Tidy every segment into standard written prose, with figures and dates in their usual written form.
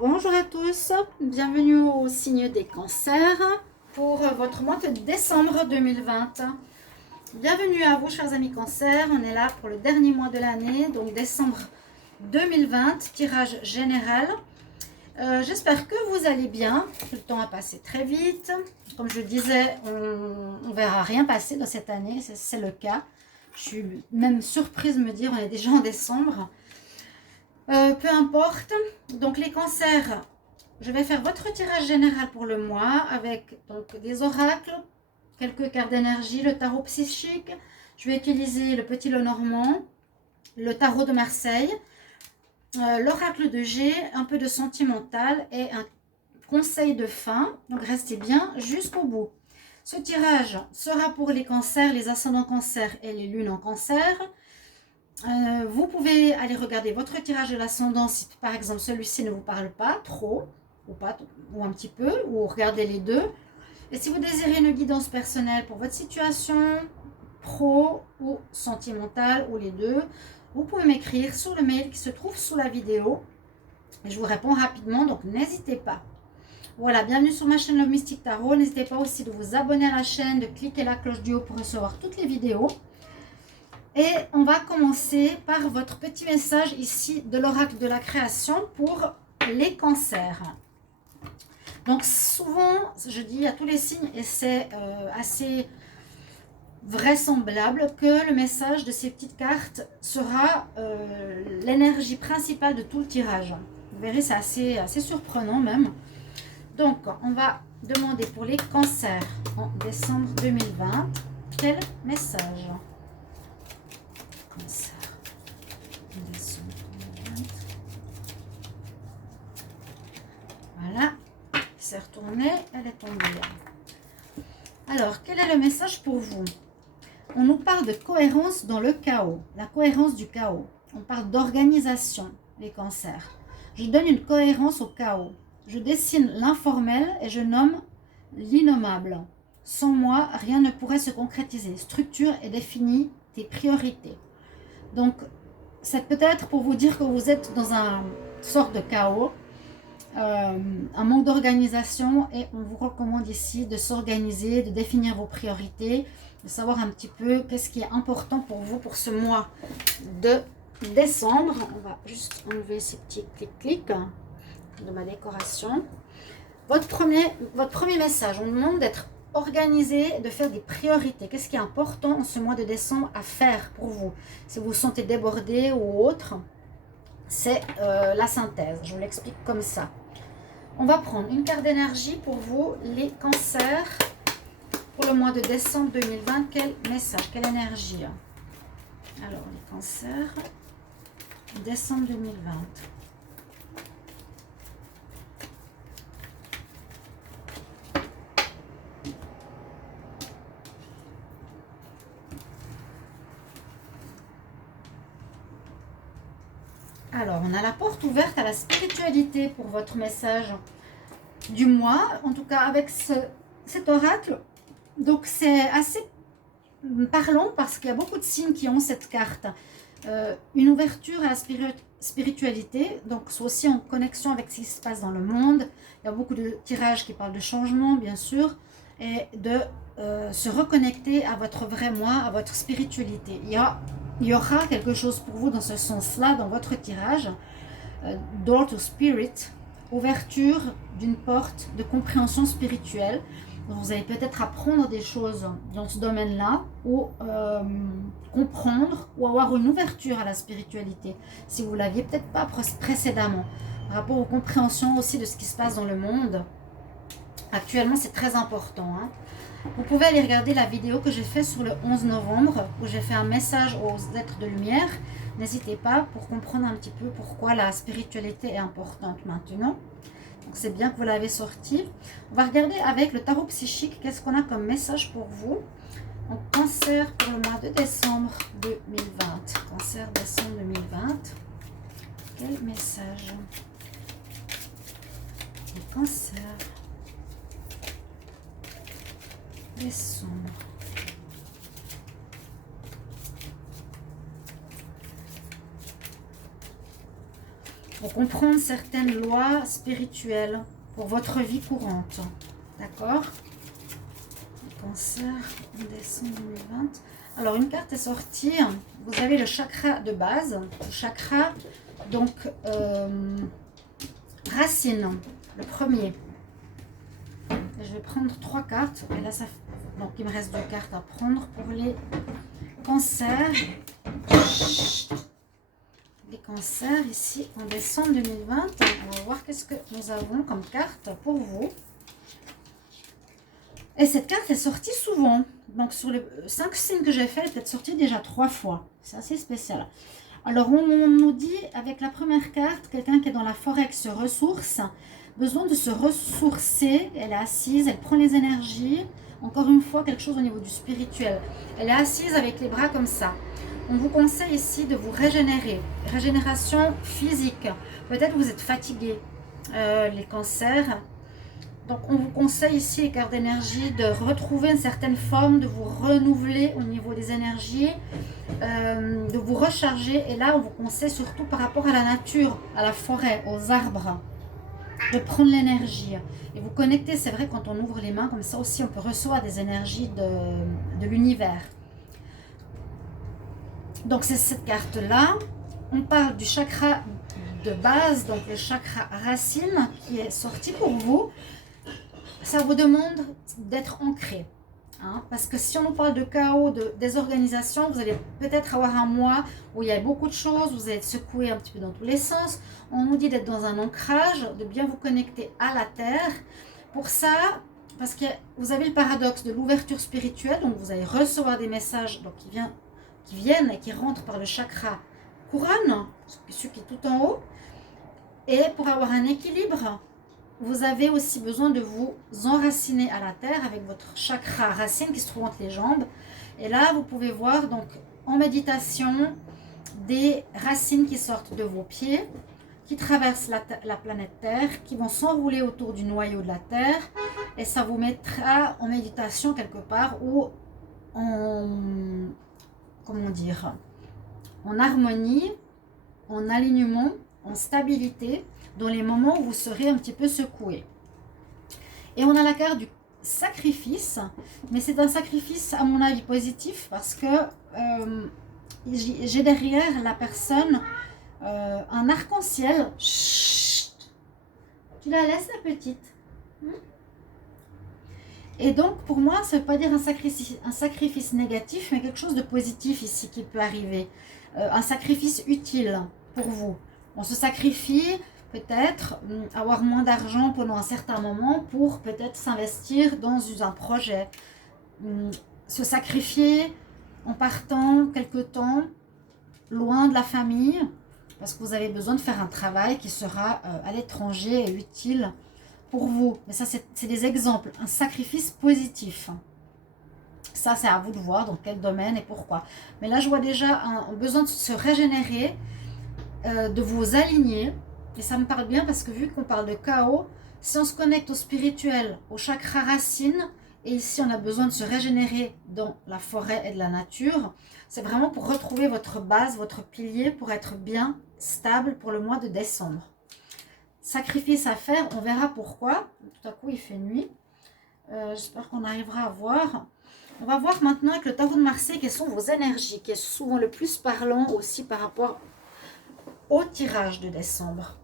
Bonjour à tous, bienvenue au signe des cancers pour votre mois de décembre 2020. Bienvenue à vous chers amis cancers, on est là pour le dernier mois de l'année, donc décembre 2020, tirage général. J'espère que vous allez bien, le temps a passé très vite. Comme je disais, on ne verra rien passer dans cette année, c'est le cas. Je suis même surprise de me dire on est déjà en décembre. Peu importe, donc les cancers, je vais faire votre tirage général pour le mois avec donc des oracles, quelques cartes d'énergie, le tarot psychique. Je vais utiliser le petit Lenormand, le tarot de Marseille, l'oracle de G, un peu de sentimental et un conseil de fin. Donc restez bien jusqu'au bout. Ce tirage sera pour les cancers, les ascendants cancers et les lunes en cancer. Vous pouvez aller regarder votre tirage de l'ascendant si par exemple celui-ci ne vous parle pas trop ou un petit peu, ou regardez les deux. Et si vous désirez une guidance personnelle pour votre situation pro ou sentimentale ou les deux, vous pouvez m'écrire sur le mail qui se trouve sous la vidéo et je vous réponds rapidement, donc n'hésitez pas. Voilà, bienvenue sur ma chaîne Love Mystic Tarot. N'hésitez pas aussi de vous abonner à la chaîne, de cliquer la cloche du haut pour recevoir toutes les vidéos. Et on va commencer par votre petit message ici de l'oracle de la création pour les cancers. Donc souvent, je dis à tous les signes, et c'est assez vraisemblable que le message de ces petites cartes sera l'énergie principale de tout le tirage. Vous verrez, c'est assez surprenant même. Donc, on va demander pour les cancers en décembre 2020, quel message ? Cancer, décembre 2020. Voilà, c'est retourné, elle est tombée. Alors, quel est le message pour vous? On nous parle de cohérence dans le chaos, la cohérence du chaos. On parle d'organisation, les cancers. Je donne une cohérence au chaos. Je dessine l'informel et je nomme l'innommable. Sans moi, rien ne pourrait se concrétiser. Structure et définis tes priorités. Donc, c'est peut-être pour vous dire que vous êtes dans un sorte de chaos, un manque d'organisation, et on vous recommande ici de s'organiser, de définir vos priorités, de savoir un petit peu qu'est-ce qui est important pour vous pour ce mois de décembre. On va juste enlever ces petits clics de ma décoration. Votre premier message, on nous demande d'être organisé, de faire des priorités. Qu'est-ce qui est important en ce mois de décembre à faire pour vous? Si vous vous sentez débordé ou autre, c'est la synthèse. Je vous l'explique comme ça. On va prendre une carte d'énergie pour vous, les cancers, pour le mois de décembre 2020. Quel message, quelle énergie? Alors, les cancers, décembre 2020. Alors, on a la porte ouverte à la spiritualité pour votre message du mois, en tout cas avec cet oracle. Donc, c'est assez parlant parce qu'il y a beaucoup de signes qui ont cette carte. Une ouverture à la spiritualité, donc c'est aussi en connexion avec ce qui se passe dans le monde. Il y a beaucoup de tirages qui parlent de changement, bien sûr, et de se reconnecter à votre vrai moi, à votre spiritualité. Il y aura quelque chose pour vous dans ce sens-là dans votre tirage. Door to Spirit, ouverture d'une porte de compréhension spirituelle. Donc vous allez peut-être apprendre des choses dans ce domaine-là, ou comprendre, ou avoir une ouverture à la spiritualité, si vous ne l'aviez peut-être pas précédemment, par rapport aux compréhensions aussi de ce qui se passe dans le monde. Actuellement, c'est très important, hein. Vous pouvez aller regarder la vidéo que j'ai faite sur le 11 novembre, où j'ai fait un message aux êtres de lumière. N'hésitez pas pour comprendre un petit peu pourquoi la spiritualité est importante maintenant. Donc c'est bien que vous l'avez sorti. On va regarder avec le tarot psychique, qu'est-ce qu'on a comme message pour vous. En cancer pour le mois de décembre 2020. Cancer décembre 2020. Quel message? Le cancer. Décembre. pour comprendre certaines lois spirituelles pour votre vie courante. D'accord? Cancer, décembre 2020. Alors, une carte est sortie. Vous avez le chakra de base, le chakra, donc, racine, le premier. Et je vais prendre 3 cartes. Et là, ça, donc, il me reste 2 cartes à prendre pour les cancers. Les cancers, ici, en décembre 2020. On va voir qu'est-ce que nous avons comme carte pour vous. Et cette carte est sortie souvent. Donc, sur les 5 signes que j'ai fait, elle est sortie déjà 3 fois. C'est assez spécial. Alors, on nous dit, avec la première carte, quelqu'un qui est dans la forêt, qui se ressource, besoin de se ressourcer. Elle est assise, elle prend les énergies. Encore une fois, quelque chose au niveau du spirituel. Elle est assise avec les bras comme ça. On vous conseille ici de vous régénérer. Régénération physique. Peut-être vous êtes fatigué, les cancers. Donc, on vous conseille ici, les cartes d'énergie, de retrouver une certaine forme, de vous renouveler au niveau des énergies, de vous recharger. Et là, on vous conseille surtout par rapport à la nature, à la forêt, aux arbres, de prendre l'énergie. Et vous connecter, c'est vrai, quand on ouvre les mains, comme ça aussi, on peut recevoir des énergies de l'univers. Donc, c'est cette carte-là. On parle du chakra de base, donc le chakra racine, qui est sorti pour vous. Ça vous demande d'être ancré. Hein, parce que si on nous parle de chaos, de désorganisation, vous allez peut-être avoir un mois où il y a beaucoup de choses, vous allez être secoué un petit peu dans tous les sens. On nous dit d'être dans un ancrage, de bien vous connecter à la terre. Pour ça, parce que vous avez le paradoxe de l'ouverture spirituelle, donc vous allez recevoir des messages donc, qui viennent et qui rentrent par le chakra couronne, celui qui est tout en haut. Et pour avoir un équilibre, vous avez aussi besoin de vous enraciner à la terre avec votre chakra racine qui se trouve entre les jambes. Et là, vous pouvez voir donc en méditation des racines qui sortent de vos pieds, qui traversent la planète Terre, qui vont s'enrouler autour du noyau de la Terre. Et ça vous mettra en méditation quelque part ou en, comment dire, en harmonie, en alignement, en stabilité, dans les moments où vous serez un petit peu secoué. Et on a la carte du sacrifice, mais c'est un sacrifice à mon avis positif parce que j'ai derrière la personne un arc-en-ciel. Chut, tu la laisses la petite. Et donc pour moi ça ne veut pas dire un sacrifice négatif, mais quelque chose de positif ici qui peut arriver. Un sacrifice utile pour vous. On se sacrifie peut-être avoir moins d'argent pendant un certain moment pour peut-être s'investir dans un projet. Se sacrifier en partant quelque temps loin de la famille parce que vous avez besoin de faire un travail qui sera à l'étranger et utile pour vous. Mais ça, c'est des exemples. Un sacrifice positif. Ça, c'est à vous de voir dans quel domaine et pourquoi. Mais là, je vois déjà un besoin de se régénérer, de vous aligner. Et ça me parle bien parce que vu qu'on parle de chaos, si on se connecte au spirituel, au chakra racine, et ici on a besoin de se régénérer dans la forêt et de la nature, c'est vraiment pour retrouver votre base, votre pilier, pour être bien stable pour le mois de décembre. Sacrifice à faire, on verra pourquoi. Tout à coup il fait nuit. J'espère qu'on arrivera à voir. On va voir maintenant avec le tarot de Marseille quelles sont vos énergies, qui est souvent le plus parlant aussi par rapport au tirage de décembre.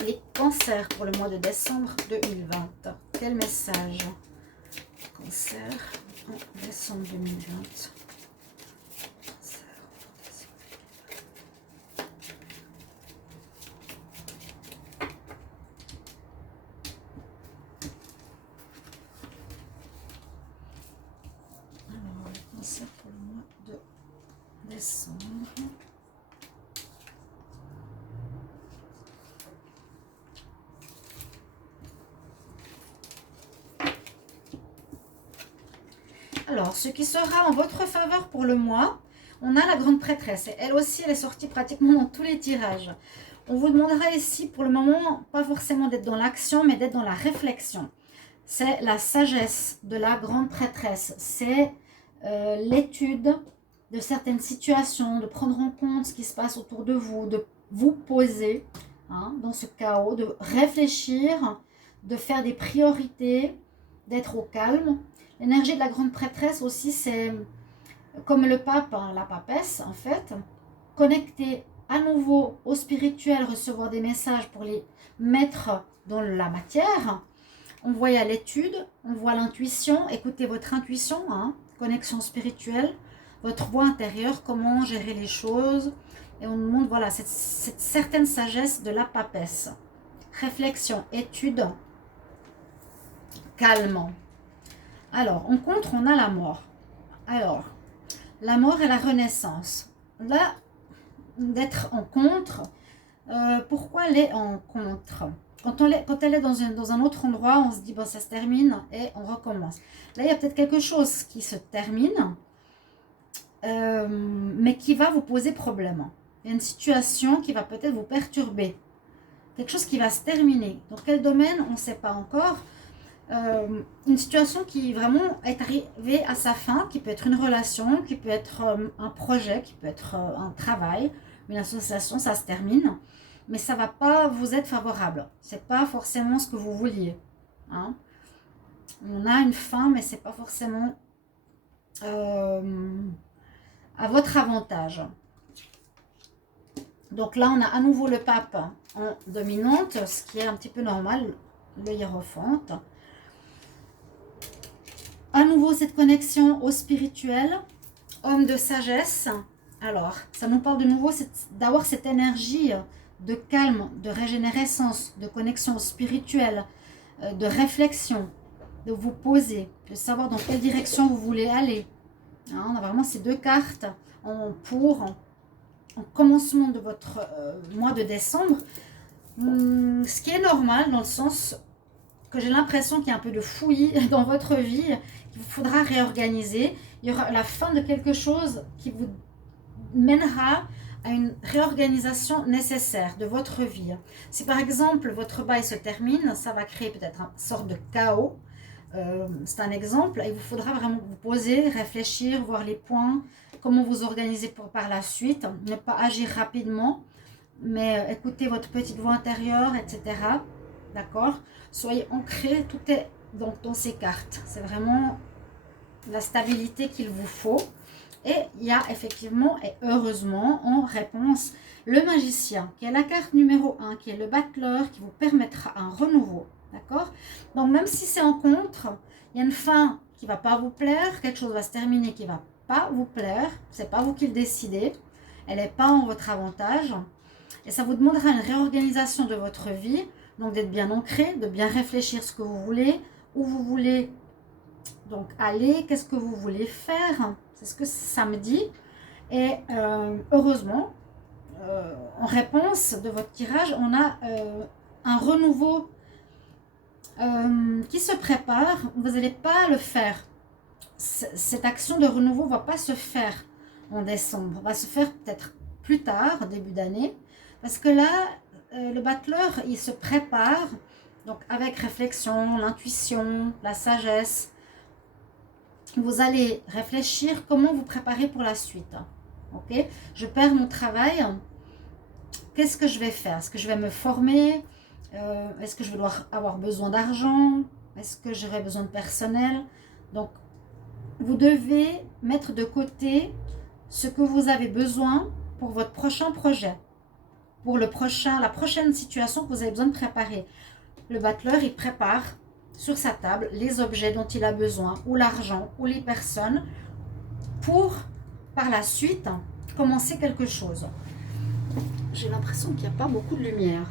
Les cancers pour le mois de décembre 2020. Quel message? Cancer en décembre 2020. Alors, le cancer pour le mois de décembre. Alors, ce qui sera en votre faveur pour le mois, on a la grande prêtresse. Et elle aussi, elle est sortie pratiquement dans tous les tirages. On vous demandera ici, pour le moment, pas forcément d'être dans l'action, mais d'être dans la réflexion. C'est la sagesse de la grande prêtresse. C'est l'étude de certaines situations, de prendre en compte ce qui se passe autour de vous, de vous poser, hein, dans ce chaos, de réfléchir, de faire des priorités, d'être au calme. L'énergie de la grande prêtresse aussi, c'est comme le pape, hein, la papesse en fait, connecter à nouveau au spirituel, recevoir des messages pour les mettre dans la matière. On voit à l'étude, on voit l'intuition, écoutez votre intuition, hein, connexion spirituelle, votre voix intérieure, comment gérer les choses. Et on nous montre voilà, cette certaine sagesse de la papesse. Réflexion, étude, calme. Alors, en contre, on a la mort. Alors, la mort et la renaissance. Là, d'être en contre, pourquoi elle est en contre? Quand elle est dans un autre endroit, on se dit, bon, ça se termine et on recommence. Là, il y a peut-être quelque chose qui se termine, mais qui va vous poser problème. Il y a une situation qui va peut-être vous perturber. Quelque chose qui va se terminer. Dans quel domaine, on ne sait pas encore. Une situation qui vraiment est arrivée à sa fin, qui peut être une relation, qui peut être un projet, qui peut être un travail, une association, ça se termine. Mais ça ne va pas vous être favorable. Ce n'est pas forcément ce que vous vouliez. Hein. On a une fin, mais ce n'est pas forcément à votre avantage. Donc là, on a à nouveau le pape en dominante, ce qui est un petit peu normal, le hiérophante. À nouveau, cette connexion au spirituel, homme de sagesse. Alors, ça nous parle de nouveau d'avoir cette énergie de calme, de régénérescence, de connexion spirituelle, de réflexion, de vous poser, de savoir dans quelle direction vous voulez aller. Hein, on a vraiment ces deux cartes en commencement de votre mois de décembre. Ce qui est normal dans le sens que j'ai l'impression qu'il y a un peu de fouillis dans votre vie, qu'il vous faudra réorganiser. Il y aura la fin de quelque chose qui vous mènera à une réorganisation nécessaire de votre vie. Si par exemple votre bail se termine, ça va créer peut-être une sorte de chaos. C'est un exemple. Il vous faudra vraiment vous poser, réfléchir, voir les points, comment vous organiser par la suite. Ne pas agir rapidement, mais écoutez votre petite voix intérieure, etc. D'accord? Soyez ancrés, tout est donc dans ces cartes. C'est vraiment la stabilité qu'il vous faut. Et il y a effectivement, et heureusement, en réponse, le magicien, qui est la carte numéro 1, qui est le battleur, qui vous permettra un renouveau. D'accord? Donc, même si c'est en contre, il y a une fin qui ne va pas vous plaire, quelque chose va se terminer qui ne va pas vous plaire, ce n'est pas vous qui le décidez, elle n'est pas en votre avantage. Et ça vous demandera une réorganisation de votre vie, donc d'être bien ancré, de bien réfléchir ce que vous voulez, où vous voulez donc aller, qu'est-ce que vous voulez faire. C'est ce que ça me dit. Et heureusement, en réponse de votre tirage, on a un renouveau qui se prépare. Vous n'allez pas le faire. Cette action de renouveau ne va pas se faire en décembre. Va se faire peut-être plus tard, début d'année. Parce que là, le battleur, il se prépare. Donc avec réflexion, l'intuition, la sagesse. Vous allez réfléchir comment vous préparer pour la suite. Ok? Je perds mon travail. Qu'est-ce que je vais faire? Est-ce que je vais me former? Est-ce que je vais avoir besoin d'argent? Est-ce que j'aurai besoin de personnel? Donc, vous devez mettre de côté ce que vous avez besoin pour votre prochain projet. Pour la prochaine situation que vous avez besoin de préparer. Le battleur, il prépare sur sa table les objets dont il a besoin, ou l'argent, ou les personnes, pour, par la suite, commencer quelque chose. J'ai l'impression qu'il n'y a pas beaucoup de lumière.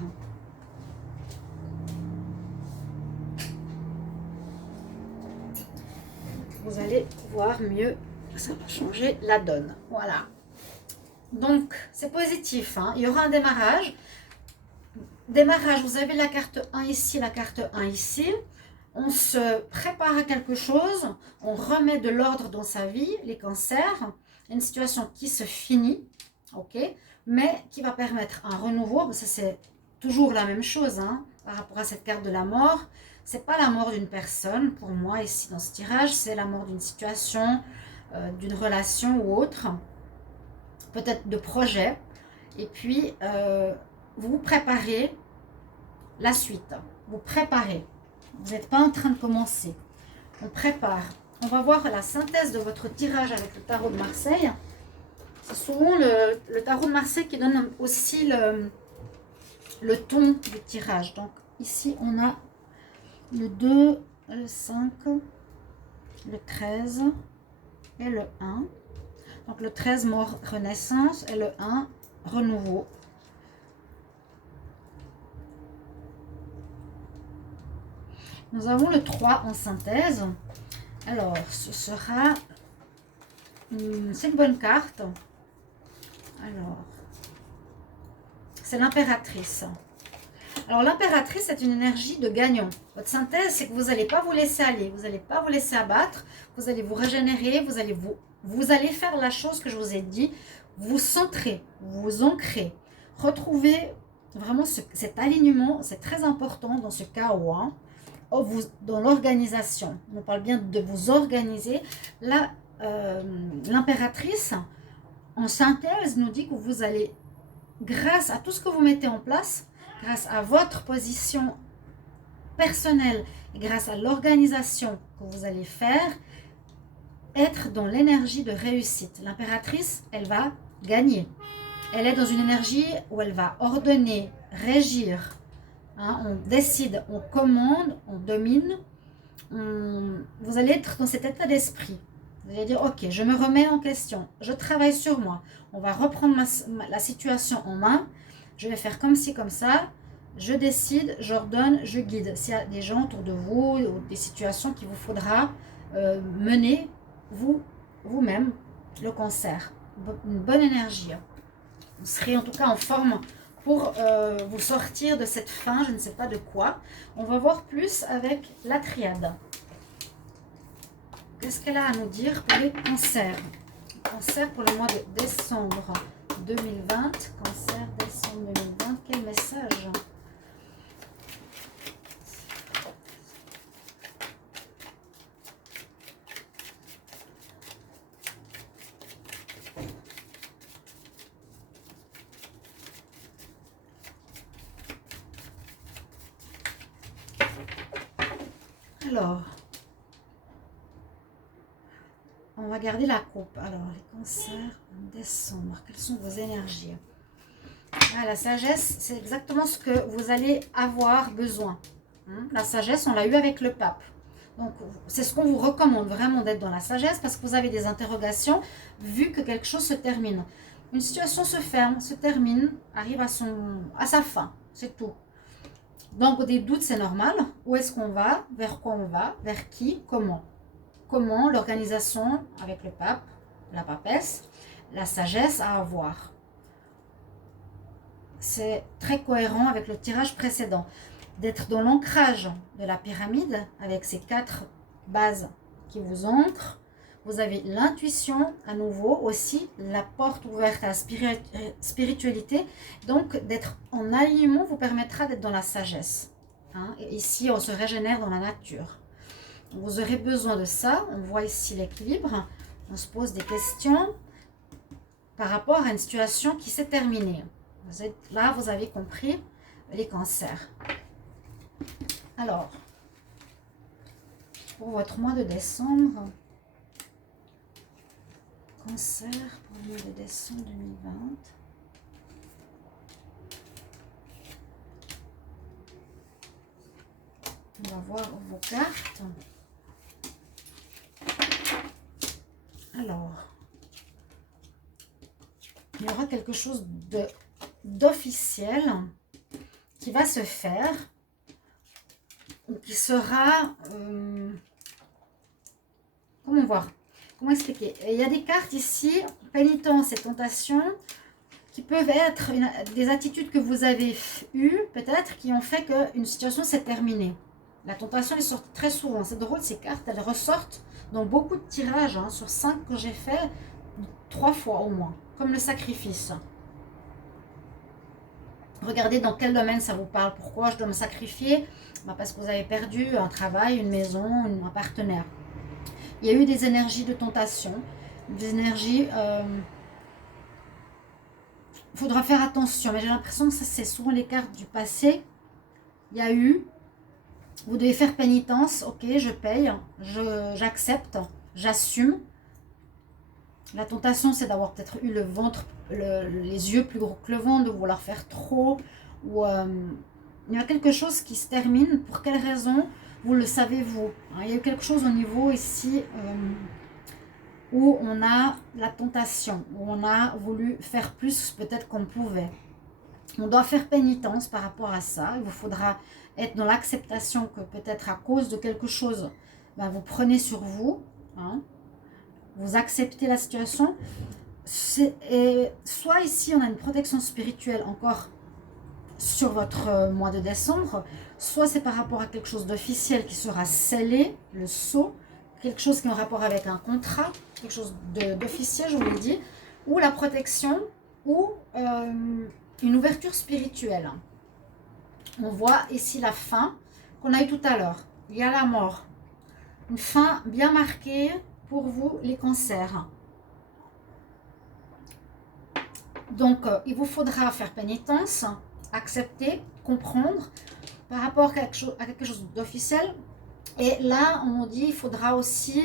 Vous allez voir mieux, ça va changer la donne. Voilà. Donc, c'est positif, hein. Il y aura un démarrage. Démarrage, vous avez la carte 1 ici, la carte 1 ici. On se prépare à quelque chose, on remet de l'ordre dans sa vie, les cancers, une situation qui se finit, ok, mais qui va permettre un renouveau. Ça, c'est toujours la même chose, hein, par rapport à cette carte de la mort. C'est pas la mort d'une personne, pour moi, ici, dans ce tirage, c'est la mort d'une situation, d'une relation ou autre, peut-être de projet. Et puis, vous préparez la suite. Vous préparez. Vous n'êtes pas en train de commencer. On prépare. On va voir la synthèse de votre tirage avec le tarot de Marseille. C'est souvent le tarot de Marseille qui donne aussi le ton du tirage. Donc ici, on a le 2, le 5, le 13 et le 1. Donc le 13, mort, renaissance, et le 1, renouveau. Nous avons le 3 en synthèse. Alors, ce sera... c'est une bonne carte. Alors, c'est l'impératrice. Alors, l'impératrice, c'est une énergie de gagnant. Votre synthèse, c'est que vous n'allez pas vous laisser aller. Vous n'allez pas vous laisser abattre. Vous allez vous régénérer. Vous allez faire la chose que je vous ai dit. Vous centrer, vous ancrer. Retrouver vraiment cet alignement. C'est très important dans ce chaos. Hein. Dans l'organisation. On parle bien de vous organiser. Là, l'impératrice, en synthèse, nous dit que vous allez, grâce à tout ce que vous mettez en place, grâce à votre position personnelle et grâce à l'organisation que vous allez faire, être dans l'énergie de réussite. L'impératrice, elle va gagner. Elle est dans une énergie où elle va ordonner, régir. Hein, on décide, on commande, on domine. Vous allez être dans cet état d'esprit. Vous allez dire, ok, je me remets en question. Je travaille sur moi. On va reprendre la situation en main. Je vais faire comme ci, comme ça. Je décide, j'ordonne, je guide. S'il y a des gens autour de vous ou des situations qu'il vous faudra mener vous-même, le cancer. Une bonne énergie. Vous serez en tout cas en forme pour vous sortir de cette fin, je ne sais pas de quoi. On va voir plus avec la triade. Qu'est-ce qu'elle a à nous dire pour les cancers? Cancer pour le mois de décembre 2020. Cancer, décembre 2020. Quel message? Alors, on va garder la coupe. Alors, les cancers en décembre, quelles sont vos énergies? Ah, la sagesse, c'est exactement ce que vous allez avoir besoin. La sagesse, on l'a eu avec le pape. Donc, c'est ce qu'on vous recommande vraiment d'être dans la sagesse parce que vous avez des interrogations vu que quelque chose se termine. Une situation se ferme, se termine, arrive à sa fin, c'est tout. Donc, des doutes, c'est normal. Où est-ce qu'on va? Vers quoi on va? Vers qui? Comment? Comment l'organisation avec le pape, la papesse, la sagesse à avoir. C'est très cohérent avec le tirage précédent. D'être dans l'ancrage de la pyramide avec ces 4 bases qui vous ancrent. Vous avez l'intuition à nouveau, aussi la porte ouverte à la spiritualité. Donc, d'être en alignement vous permettra d'être dans la sagesse. Hein? Et ici, on se régénère dans la nature. Vous aurez besoin de ça. On voit ici l'équilibre. On se pose des questions par rapport à une situation qui s'est terminée. Là, vous avez compris les cancers. Alors, pour votre mois de décembre, cancer pour le mois de décembre 2020. On va voir vos cartes. Alors, il y aura quelque chose d'officiel qui va se faire, ou qui sera... comment voir? Comment expliquer? Il y a des cartes ici, pénitence et tentation, qui peuvent être des attitudes que vous avez eues, peut-être, qui ont fait qu'une situation s'est terminée. La tentation est sortie très souvent. C'est drôle, ces cartes, elles ressortent dans beaucoup de tirages. Hein, sur 5 que j'ai fait, 3 fois au moins. Comme le sacrifice. Regardez dans quel domaine ça vous parle. Pourquoi je dois me sacrifier? Parce que vous avez perdu un travail, une maison, un partenaire. Il y a eu des énergies de tentation, des énergies faudra faire attention. Mais j'ai l'impression que ça, c'est souvent les cartes du passé. Il y a eu, vous devez faire pénitence. Ok, je paye, j'accepte, j'assume. La tentation, c'est d'avoir peut-être eu le ventre, les yeux plus gros que le ventre, de vouloir faire trop. Ou il y a quelque chose qui se termine. Pour quelle raison? Vous le savez, vous. Il y a quelque chose au niveau ici où on a la tentation, où on a voulu faire plus peut-être qu'on pouvait. On doit faire pénitence par rapport à ça. Il vous faudra être dans l'acceptation que peut-être à cause de quelque chose, ben, vous prenez sur vous. Vous acceptez la situation. Et soit ici, on a une protection spirituelle encore sur votre mois de décembre, soit c'est par rapport à quelque chose d'officiel qui sera scellé, le sceau, quelque chose qui est en rapport avec un contrat, quelque chose d'officiel, je vous l'ai dit, ou la protection, ou une ouverture spirituelle. On voit ici la fin qu'on a eu tout à l'heure. Il y a la mort. Une fin bien marquée pour vous, les cancers. Donc, il vous faudra faire pénitence, accepter, comprendre par rapport à quelque chose d'officiel. Et là, on dit il faudra aussi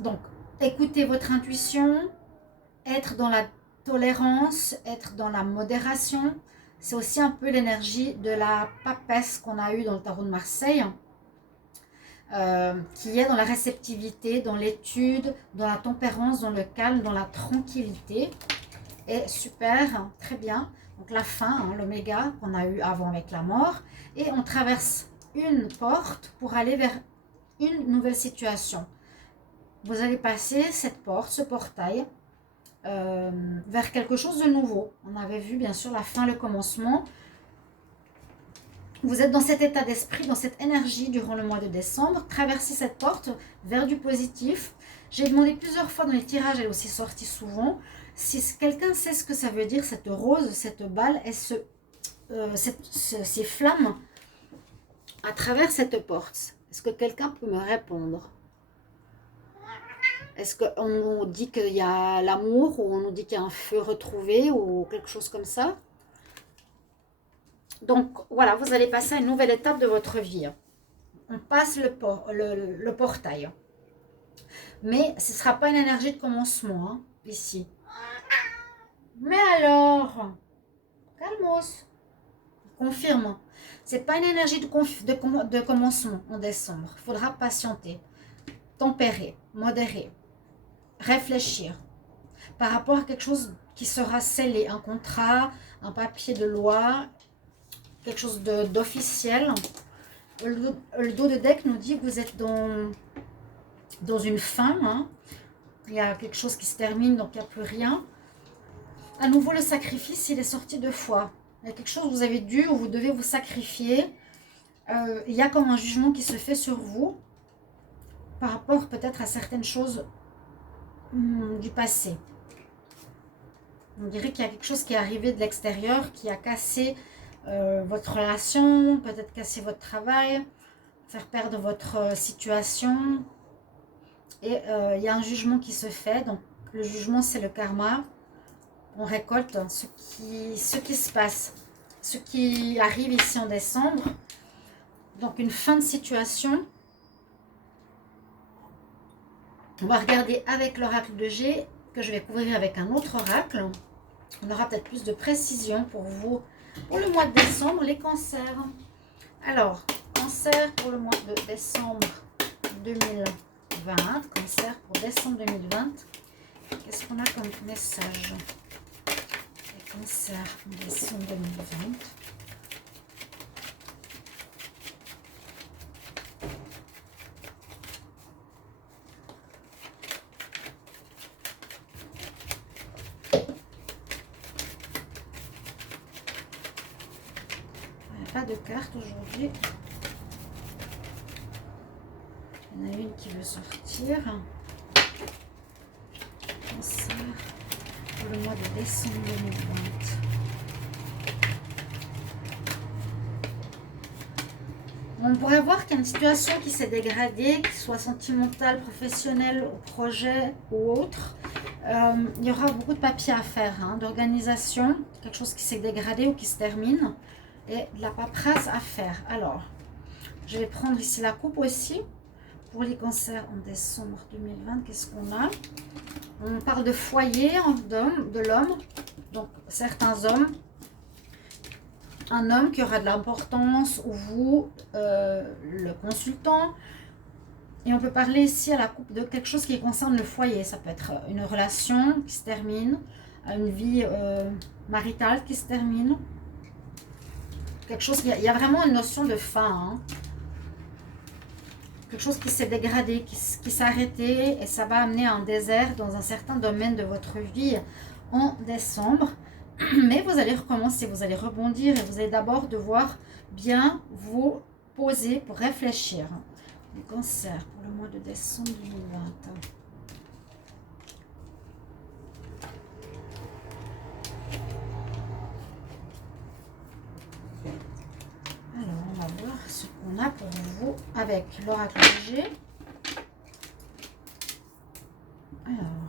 donc écouter votre intuition, être dans la tolérance, être dans la modération. C'est aussi un peu l'énergie de la papesse qu'on a eue dans le tarot de Marseille, qui est dans la réceptivité, dans l'étude, dans la tempérance, dans le calme, dans la tranquillité. Et super, très bien. Donc la fin, l'oméga qu'on a eu avant avec la mort. Et on traverse une porte pour aller vers une nouvelle situation. Vous allez passer cette porte, ce portail, vers quelque chose de nouveau. On avait vu bien sûr la fin, le commencement. Vous êtes dans cet état d'esprit, dans cette énergie durant le mois de décembre. Traversez cette porte vers du positif. J'ai demandé plusieurs fois dans les tirages, elle est aussi sortie souvent. Si quelqu'un sait ce que ça veut dire, cette rose, cette balle, et ces flammes à travers cette porte, est-ce que quelqu'un peut me répondre? Est-ce qu'on nous dit qu'il y a l'amour, ou on nous dit qu'il y a un feu retrouvé, ou quelque chose comme ça? Donc voilà, vous allez passer à une nouvelle étape de votre vie. On passe le portail. Mais ce ne sera pas une énergie de commencement, ici. Mais alors, calmos, confirme. Ce n'est pas une énergie de commencement en décembre. Il faudra patienter, tempérer, modérer, réfléchir par rapport à quelque chose qui sera scellé, un contrat, un papier de loi, quelque chose d'officiel. Le dos de deck nous dit que vous êtes dans une fin. Il y a quelque chose qui se termine, donc il n'y a plus rien. À nouveau, le sacrifice, il est sorti 2 fois. Il y a quelque chose que vous avez dû, ou vous devez vous sacrifier. Il y a comme un jugement qui se fait sur vous par rapport peut-être à certaines choses du passé. On dirait qu'il y a quelque chose qui est arrivé de l'extérieur, qui a cassé votre relation, peut-être cassé votre travail, faire perdre votre situation. Et il y a un jugement qui se fait. Donc le jugement, c'est le karma. On récolte ce qui se passe, ce qui arrive ici en décembre. Donc une fin de situation. On va regarder avec l'oracle de G, que je vais couvrir avec un autre oracle. On aura peut-être plus de précision pour vous pour le mois de décembre, les cancers. Alors, cancer pour le mois de décembre 2020. Cancer pour décembre 2020. Qu'est-ce qu'on a comme message? Les cancers en décembre 2020. Pas de carte aujourd'hui. Il y en a une qui veut sortir. Cancer pour le mois de décembre 2020. On pourrait voir qu'il y a une situation qui s'est dégradée, qu'il soit sentimentale, professionnelle, au projet ou autre. Il y aura beaucoup de papier à faire, hein, d'organisation, quelque chose qui s'est dégradé ou qui se termine, et de la paperasse à faire. Alors, je vais prendre ici la coupe aussi. Pour les cancers en décembre 2020, qu'est-ce qu'on a? On parle de foyer de l'homme. Donc, certains hommes. Un homme qui aura de l'importance, ou vous, le consultant. Et on peut parler ici à la coupe de quelque chose qui concerne le foyer. Ça peut être une relation qui se termine, une vie maritale qui se termine. Quelque chose, il y a vraiment une notion de fin, hein. Quelque chose qui s'est dégradé, qui s'est arrêté, et ça va amener un désert dans un certain domaine de votre vie en décembre. Mais vous allez recommencer, vous allez rebondir, et vous allez d'abord devoir bien vous poser pour réfléchir. Le cancer pour le mois de décembre 2020. Alors, on va voir ce qu'on a pour vous avec l'oracle G. Alors,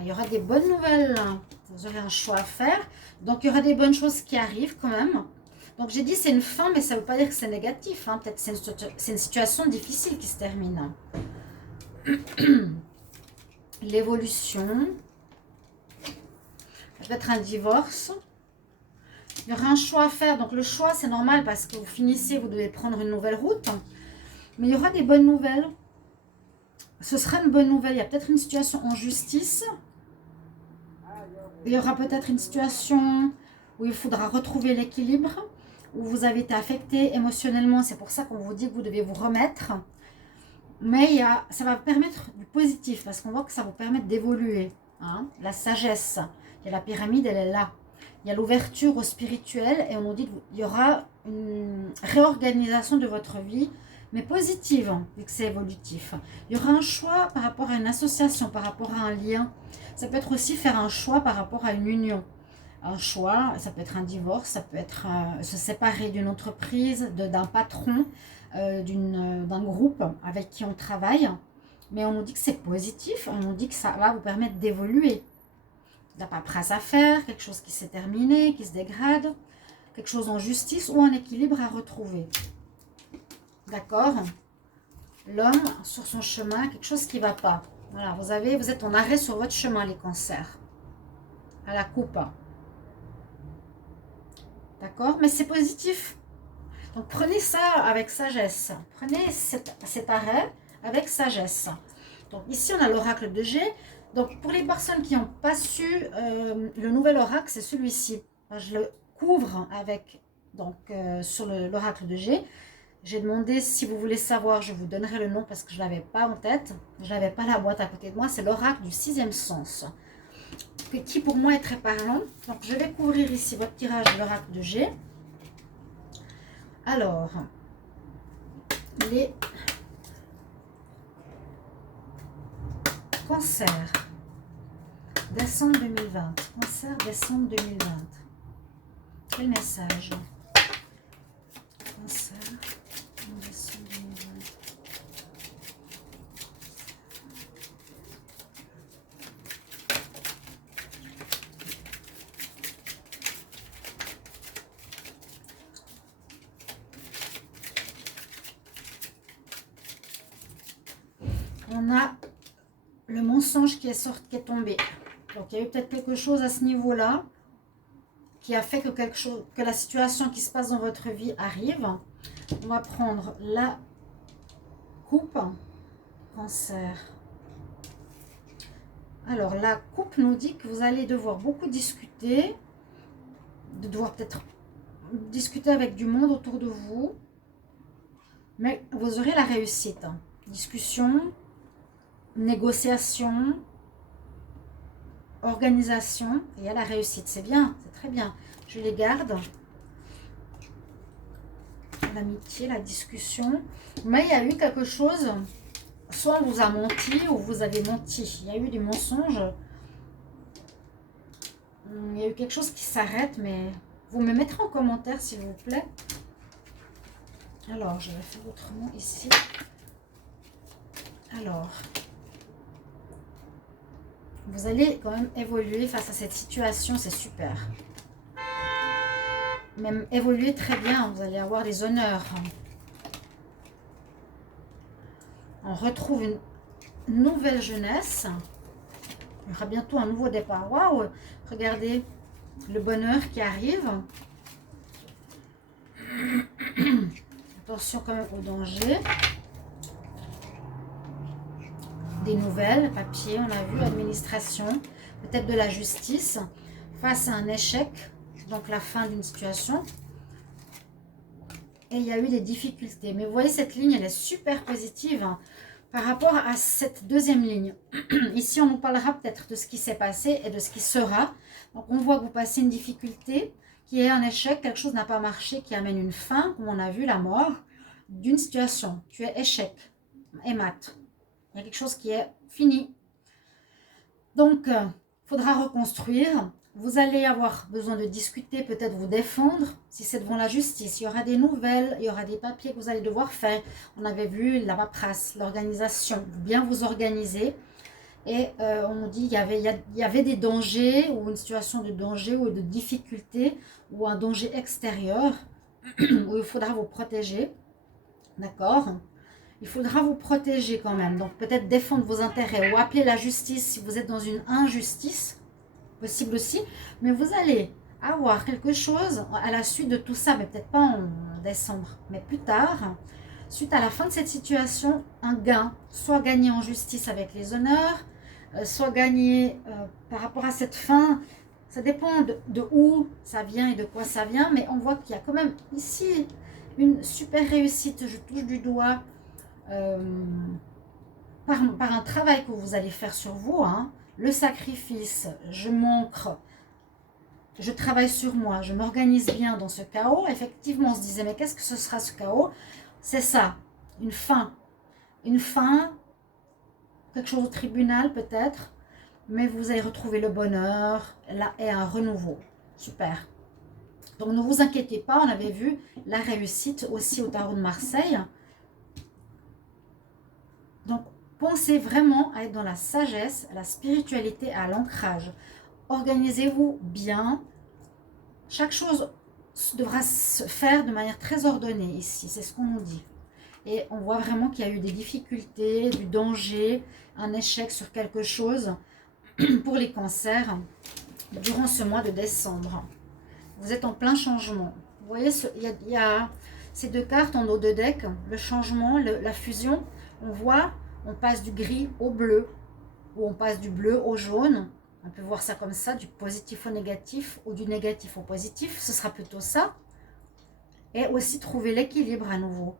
il y aura des bonnes nouvelles. Vous aurez un choix à faire. Donc, il y aura des bonnes choses qui arrivent quand même. Donc, j'ai dit c'est une fin, mais ça ne veut pas dire que c'est négatif, hein. Peut-être que c'est une situation difficile qui se termine. L'évolution. Peut-être un divorce. Il y aura un choix à faire. Donc, le choix, c'est normal parce que vous finissez, vous devez prendre une nouvelle route. Mais il y aura des bonnes nouvelles. Ce sera une bonne nouvelle. Il y a peut-être une situation en justice. Il y aura peut-être une situation où il faudra retrouver l'équilibre, où vous avez été affecté émotionnellement. C'est pour ça qu'on vous dit que vous devez vous remettre. Mais ça va permettre du positif parce qu'on voit que ça vous permet d'évoluer. Hein. La sagesse. Il y a la pyramide, elle est là. Il y a l'ouverture au spirituel et on nous dit qu'il y aura une réorganisation de votre vie, mais positive, vu que c'est évolutif. Il y aura un choix par rapport à une association, par rapport à un lien. Ça peut être aussi faire un choix par rapport à une union. Un choix, ça peut être un divorce, ça peut être se séparer d'une entreprise, d'un patron, d'un groupe avec qui on travaille. Mais on nous dit que c'est positif, on nous dit que ça va vous permettre d'évoluer. La paperasse à faire, quelque chose qui s'est terminé, qui se dégrade, quelque chose en justice ou un équilibre à retrouver. D'accord? L'homme sur son chemin, quelque chose qui ne va pas. Voilà, vous êtes en arrêt sur votre chemin, les cancers. À la coupe. D'accord? Mais c'est positif. Donc prenez ça avec sagesse. Prenez cet arrêt avec sagesse. Donc ici, on a l'oracle de G. Donc, pour les personnes qui n'ont pas su, le nouvel oracle, c'est celui-ci. Je le couvre avec, donc, sur l'oracle de G. J'ai demandé, si vous voulez savoir, je vous donnerai le nom parce que je ne l'avais pas en tête. Je n'avais pas la boîte à côté de moi. C'est l'oracle du 6e sens, qui pour moi est très parlant. Donc, je vais couvrir ici votre tirage de l'oracle de G. Alors, les cancers. Décembre 2020. Cancer, décembre 2020. Quel message? Cancer, décembre 2020. On a le mensonge qui est tombé. Donc, il y a eu peut-être quelque chose à ce niveau-là qui a fait que la situation qui se passe dans votre vie arrive. On va prendre la coupe. Cancer. Alors, la coupe nous dit que vous allez devoir beaucoup discuter, devoir peut-être discuter avec du monde autour de vous, mais vous aurez la réussite. Discussion, négociation, organisation, et il y a la réussite. C'est bien, c'est très bien. Je les garde. L'amitié, la discussion. Mais il y a eu quelque chose, soit on vous a menti ou vous avez menti. Il y a eu des mensonges. Il y a eu quelque chose qui s'arrête, mais vous me mettrez en commentaire s'il vous plaît. Alors, je vais faire autrement ici. Alors, Vous allez quand même évoluer face à cette situation, c'est super. Même évoluer très bien, vous allez avoir des honneurs. On retrouve une nouvelle jeunesse. Il y aura bientôt un nouveau départ. Waouh! Regardez le bonheur qui arrive. Attention quand même au danger. Des nouvelles, papier, on a vu, administration, peut-être de la justice, face à un échec, donc la fin d'une situation. Et il y a eu des difficultés. Mais vous voyez, cette ligne, elle est super positive hein, par rapport à cette deuxième ligne. Ici, on nous parlera peut-être de ce qui s'est passé et de ce qui sera. Donc, on voit que vous passez une difficulté, qui est un échec, quelque chose n'a pas marché, qui amène une fin, comme on a vu, la mort, d'une situation. Tu es échec et mat. Il y a quelque chose qui est fini. Donc, il faudra reconstruire. Vous allez avoir besoin de discuter, peut-être vous défendre. Si c'est devant la justice, il y aura des nouvelles, il y aura des papiers que vous allez devoir faire. On avait vu la paperasse, l'organisation. Bien vous organiser. Et on nous dit qu'il y avait des dangers, ou une situation de danger, ou de difficulté, ou un danger extérieur, où il faudra vous protéger. D'accord ? Il faudra vous protéger quand même. Donc peut-être défendre vos intérêts ou appeler la justice si vous êtes dans une injustice. Possible aussi. Mais vous allez avoir quelque chose à la suite de tout ça. Mais peut-être pas en décembre. Mais plus tard, suite à la fin de cette situation, un gain. Soit gagné en justice avec les honneurs. Soit gagné par rapport à cette fin. Ça dépend de où ça vient et de quoi ça vient. Mais on voit qu'il y a quand même ici une super réussite. Je touche du doigt. Par un travail que vous allez faire sur vous, hein, le sacrifice, je m'ancre, je travaille sur moi, je m'organise bien dans ce chaos. Effectivement, on se disait, mais qu'est-ce que ce sera ce chaos? C'est ça, une fin, quelque chose au tribunal peut-être, mais vous allez retrouver le bonheur là, et un renouveau. Super. Donc ne vous inquiétez pas, on avait vu la réussite aussi au tarot de Marseille. Donc, pensez vraiment à être dans la sagesse, la spiritualité, à l'ancrage. Organisez-vous bien. Chaque chose devra se faire de manière très ordonnée ici. C'est ce qu'on nous dit. Et on voit vraiment qu'il y a eu des difficultés, du danger, un échec sur quelque chose pour les cancers durant ce mois de décembre. Vous êtes en plein changement. Vous voyez, il y a ces deux cartes en haut de deck, le changement, la fusion. On voit, on passe du gris au bleu, ou on passe du bleu au jaune. On peut voir ça comme ça, du positif au négatif, ou du négatif au positif. Ce sera plutôt ça. Et aussi trouver l'équilibre à nouveau.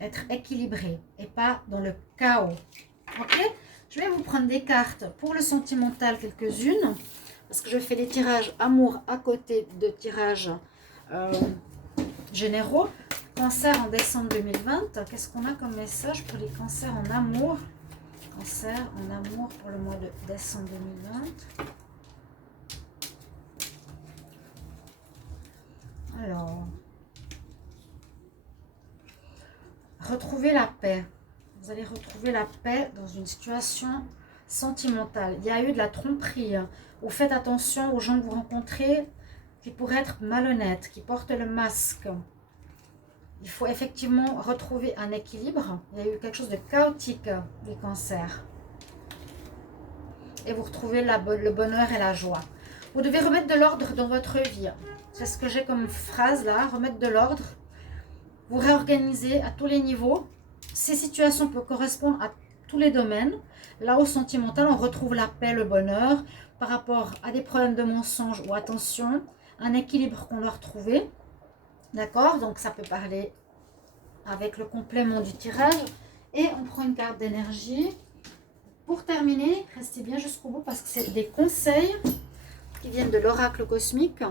Être équilibré et pas dans le chaos. Ok? Je vais vous prendre des cartes pour le sentimental, quelques-unes. Parce que je fais des tirages amour à côté de tirages généraux. Cancer en décembre 2020. Qu'est-ce qu'on a comme message pour les cancers en amour? Cancer en amour pour le mois de décembre 2020. Alors, retrouvez la paix. Vous allez retrouver la paix dans une situation sentimentale. Il y a eu de la tromperie. Vous faites attention aux gens que vous rencontrez qui pourraient être malhonnêtes, qui portent le masque. Il faut effectivement retrouver un équilibre. Il y a eu quelque chose de chaotique des cancers. Et vous retrouvez le bonheur et la joie. Vous devez remettre de l'ordre dans votre vie. C'est ce que j'ai comme phrase là, remettre de l'ordre. Vous réorganisez à tous les niveaux. Ces situations peuvent correspondre à tous les domaines. Là, au sentimental, on retrouve la paix, le bonheur. Par rapport à des problèmes de mensonges ou attention, un équilibre qu'on doit retrouver. D'accord? Donc, ça peut parler avec le complément du tirage. Et on prend une carte d'énergie. Pour terminer, restez bien jusqu'au bout parce que c'est des conseils qui viennent de l'oracle cosmique,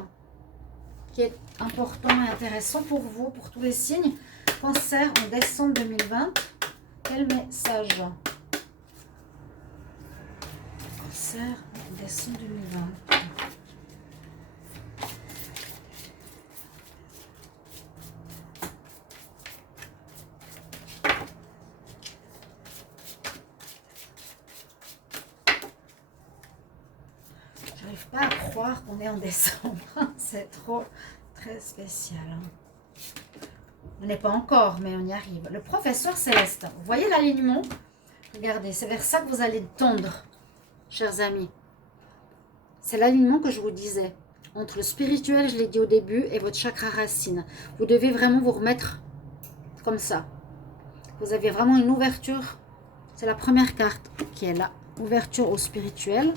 qui est important et intéressant pour vous, pour tous les signes. Cancer en décembre 2020. Quel message? Cancer en décembre 2020. croire qu'on est en décembre. C'est trop, très spécial. On n'est pas encore, mais on y arrive. Le professeur céleste. Vous voyez l'alignement? Regardez, c'est vers ça que vous allez tendre, chers amis. C'est l'alignement que je vous disais. Entre le spirituel, je l'ai dit au début, et votre chakra racine. Vous devez vraiment vous remettre comme ça. Vous avez vraiment une ouverture. C'est la première carte qui est là. Ouverture au spirituel.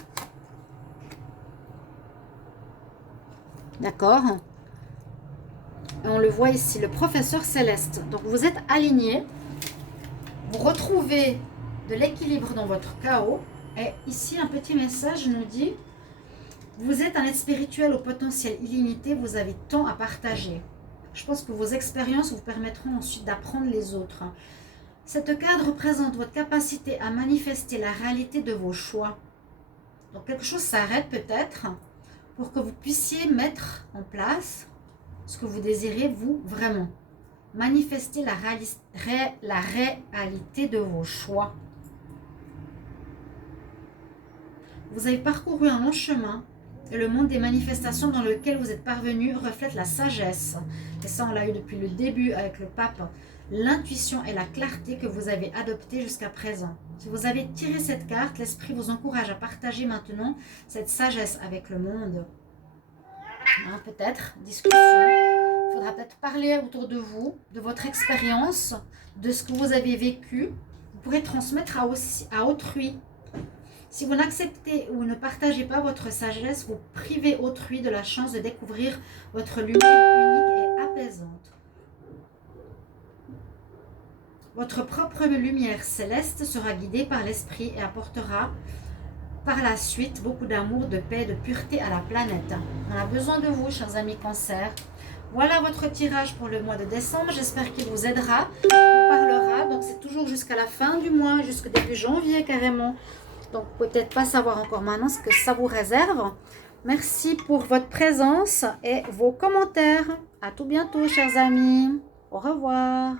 D'accord? Et on le voit ici, le professeur céleste. Donc vous êtes aligné. Vous retrouvez de l'équilibre dans votre chaos. Et ici, un petit message nous dit: vous êtes un être spirituel au potentiel illimité. Vous avez tant à partager. Je pense que vos expériences vous permettront ensuite d'apprendre les autres. Cette carte représente votre capacité à manifester la réalité de vos choix. Donc quelque chose s'arrête peut-être pour que vous puissiez mettre en place ce que vous désirez vous vraiment. Manifester la réalité de vos choix. Vous avez parcouru un long chemin et le monde des manifestations dans lequel vous êtes parvenu reflète la sagesse. Et ça, on l'a eu depuis le début avec le pape. L'intuition et la clarté que vous avez adoptées jusqu'à présent. Si vous avez tiré cette carte, l'esprit vous encourage à partager maintenant cette sagesse avec le monde. Hein, peut-être, discussion. Il faudra peut-être parler autour de vous, de votre expérience, de ce que vous avez vécu. Vous pourrez transmettre à autrui. Si vous n'acceptez ou ne partagez pas votre sagesse, vous privez autrui de la chance de découvrir votre lumière unique et apaisante. Votre propre lumière céleste sera guidée par l'esprit et apportera par la suite beaucoup d'amour, de paix, de pureté à la planète. On a besoin de vous, chers amis Cancer. Voilà votre tirage pour le mois de décembre. J'espère qu'il vous aidera, vous parlera. Donc c'est toujours jusqu'à la fin du mois, jusqu'au début janvier carrément. Donc peut-être pas savoir encore maintenant ce que ça vous réserve. Merci pour votre présence et vos commentaires. À tout bientôt, chers amis. Au revoir.